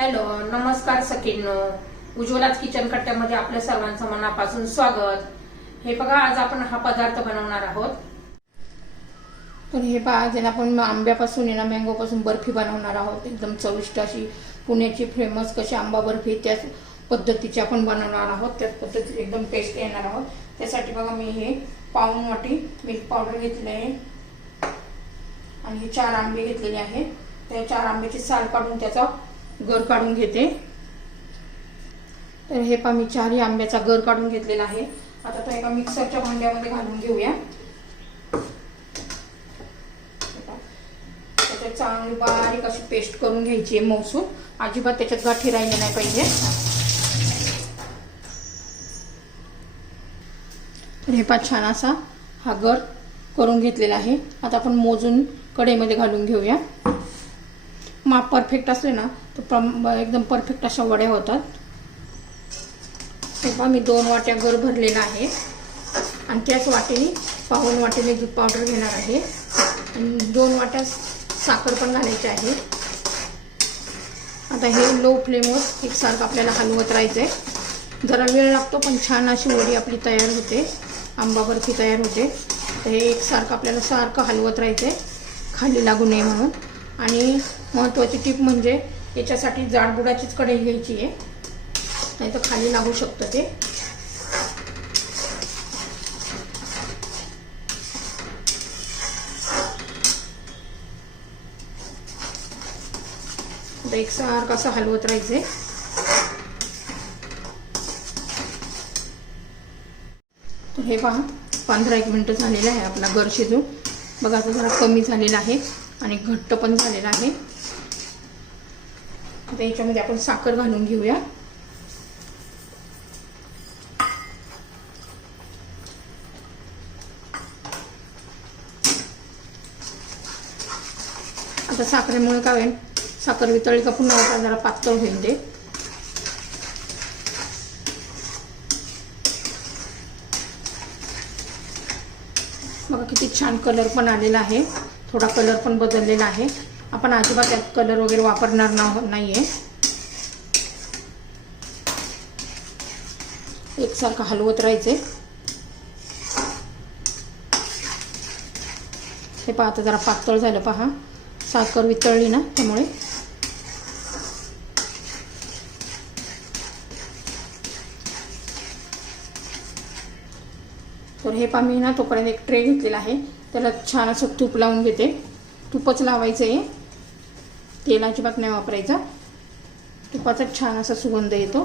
Hello, नमस्कार सखींनो. उज्ज्वलाच kitchen कट्ट्यामध्ये आपल्या सर्वांचं मनापासून स्वागत. हे बघा, आज आपण हा पदार्थ बनवणार आहोत. तर हे पहा, आज आपण आंब्यापासून मँगो पासून बर्फी बनवणार आहोत. एकदम चविष्ट अशी पुण्याची फेमस कशी आंबा बर्फी त्याच पद्धतीची आपण बनवणार आहोत. त्याच पद्धतीची एकदम टेस्ट येणार आहोत. त्यासाठी बघा, मी हे पाऊण वाटी मिल्क पावडर घेतले आहे आणि हे 4 आंबे घेतलेले आहेत. त्या 4 आंब्याची साल काढून त्याचा गर काढून घेते. तर हे पहा, मी 4 आंब्याचा गर काढून घेतलेला आहे. आता तो एका मिक्सरच्या भांड्यामध्ये घालून घेऊया. त्याच्यात चांगली बारीक अशी पेस्ट करून घ्यायची आहे, मौसूद. अजिबात त्याच्यात गाठी राहिल्या नाही पाहिजे. तर हे पहा, छान असा हा गर करून घेतलेला आहे. आता आपण मोजून कढईमध्ये घालून घेऊया. माप परफेक्ट असले ना तर एकदम परफेक्ट अशा वड्या होतात. हे पहा, मी 2 वाट्या गर भरलेला आहे आणि त्याच वाटीने पाऊण वाटीने दूध पावडर घेणार आहे आणि 2 वाट्या साखर पण घालायची आहे. आता हे लो फ्लेमवर एकसारखं आपल्याला हलवत राहायचं आहे. जरा वेळ लागतो, पण छान अशी वडी आपली तयार होते, आंबा बर्फी तयार होते. तर हे एकसारखं आपल्याला सारखं हलवत राहायचं आहे, खाली लागू नये म्हणून. आणि महत्त्वाची टीप म्हणजे याच्यासाठी जाडबुडाचीच कढई घ्यायची आहे, नाही तर खाली लागू शकतं ते. एकसारखं असं हलवत राहायचंय. तर हे पहा, 15-1 मिनिटं झालेलं आहे आपला गर शिजून. बघा, आता जरा कमी झालेला आहे आणि घट्ट पण झालेला आहे. आता याच्यामध्ये आपण साखर घालून घेऊया. आता साखरेमुळे काय होईल, साखर वितळली का पुन्हा जरा पातळ होईल ते. बघा, किती छान कलर पण आलेला आहे. थोडा कलर पण बदललेला आहे. आपण अजिबात त्यात कलर वगैरे वापरणार नाहीये. एकसारखं हलवत राहायचे. हे पहा, आता जरा पातळ झालं पहा, साखर वितळली ना त्यामुळे. तर हे पहा, मी ना तोपर्यंत एक ट्रे घेतलेला आहे, त्याला छान असं तूप लावून घेते. तुपच लावायचं आहे, तेल अजिबात नाही वापरायचं. तुपाचा छान असा सुगंध येतो.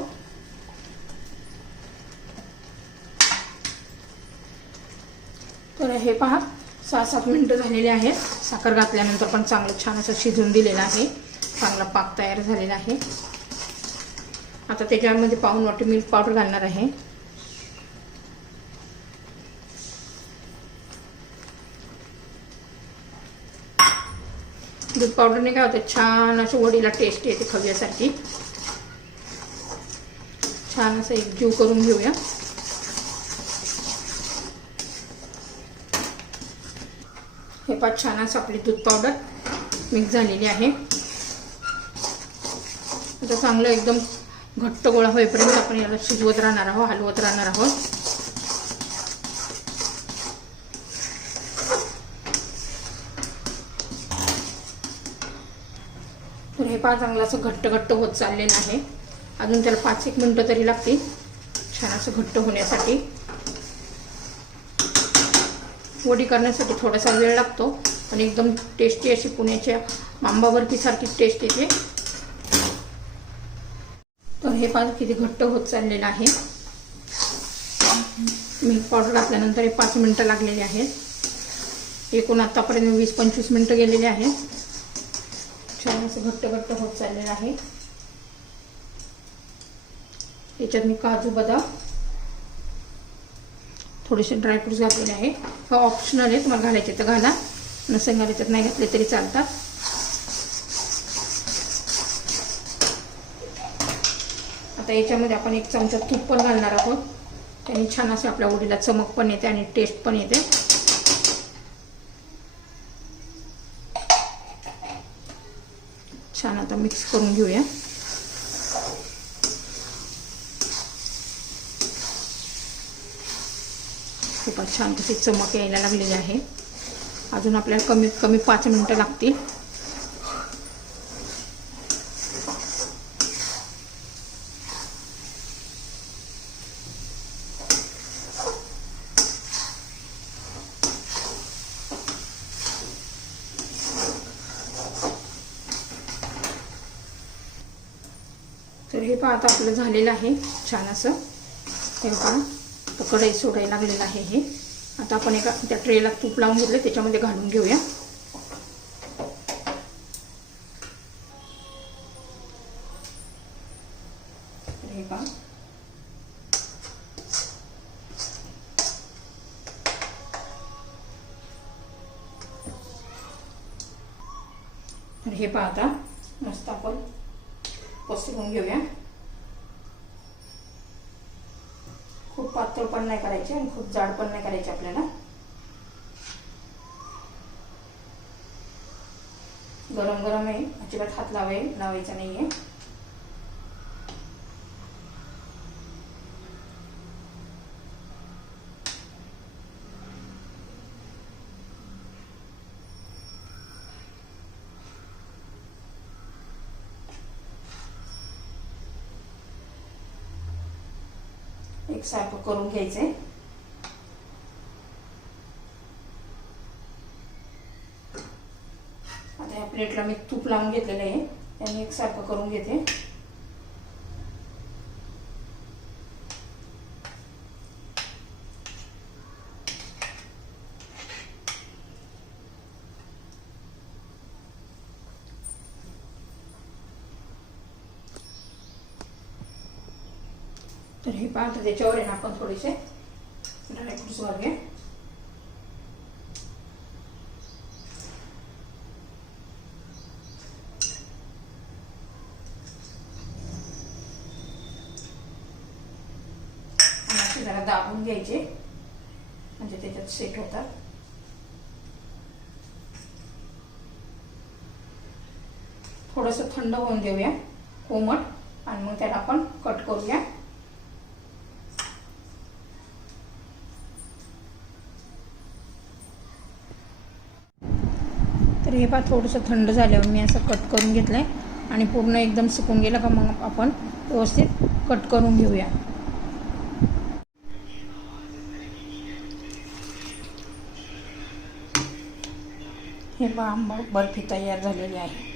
तर हे पहा, 6-7 मिनिटं झालेले आहेत. साखर घातल्यानंतर पण चांगलं छान असं शिजून दिलेलं आहे. चांगला पाक तयार झालेला आहे. आता त्याच्यामध्ये पाऊण वाटी मिल्क पावडर घालणार आहे. दूध पावडरने काय होतं, छान अशी वडीला टेस्ट येते खव्यासारखी. छान असं एकजीव करून घेऊया. हे पहा, छान असं आपली दूध पावडर मिक्स झालेली आहे. आता चांगलं एकदम घट्ट गोळा होईपर्यंत आपण याला शिजवत राहणार आहोत, हलवत राहणार आहोत. तर हे पहा, चांगलं असं घट्ट होत चाललेलं आहे. अजून त्याला 5-1 मिनिटं तरी लागतील छान असं घट्ट होण्यासाठी. वडी करण्यासाठी थोडासा वेळ लागतो, पण एकदम टेस्टी अशी पुण्याच्या आंबा बर्फी सारखी टेस्ट येते. तर हे पहा, किती घट्ट होत चाललेलं आहे. मिल्क पावडर घातल्यानंतर हे 5 मिनिटं लागलेली आहेत. एकूण आतापर्यंत 20-25 मिनिटं गेलेली आहेत. छान असं घट्ट होत चाललेलं आहे. याच्यात मी काजू, बदाम, थोडेसे ड्रायफ्रुट्स घातलेले आहे. हा ऑप्शनल आहे, तुम्हाला घालायचे तर घाला, नसेल घालायचे तर नाही घातले तरी चालतात. आता याच्यामध्ये आपण 1 चमचा तूप पण घालणार आहोत. त्याने छान असं आपल्या वडीला चमक पण येते आणि टेस्ट पण येते. छान आता मिक्स करून घेऊया. खूपच छान तशी चमक यायला लागलेली आहे. अजून आपल्याला कमीत कमी 5 मिनिटं लागतील. तर हे पहा आता आपलं झालेलं आहे छान असं. हे पहा तर कढई सोडायला लागलेलं आहे हे. आता आपण एका त्या ट्रेला तूप लावून घेतलं, त्याच्यामध्ये घालून घेऊया. हे पहा तर हे पहा आता मस्त आपण पसरवून घेऊया. खूप पातळ पण नाही करायचे आणि खूप जाड पण नाही करायचे आपल्याला. गरम गरम आहे, अजिबात हात लावायचा नाहीये. एकसारखं करून घ्यायचंय. आता या प्लेटला मी तूप लावून घेतलेलं आहे, त्याने एकसारखं करून घेते. तर हे पहा आता त्याच्यावर आहे ना आपण थोडेसे ड्रायफ्रुट्स घालूया. आणि जरा दाबून घ्यायचे म्हणजे त्याच्यात सेट होतात. थोडंसं थंड होऊन देऊया कोमट, आणि मग त्याला आपण कट करूया. तर हे पहा थोडंसं थंड झाल्यावर मी असं कट करून घेतलं आहे, आणि पूर्ण एकदम सुकून गेलं का मग आपण व्यवस्थित कट करून घेऊया. हे पहा आंबा बर्फी तयार झालेली आहे.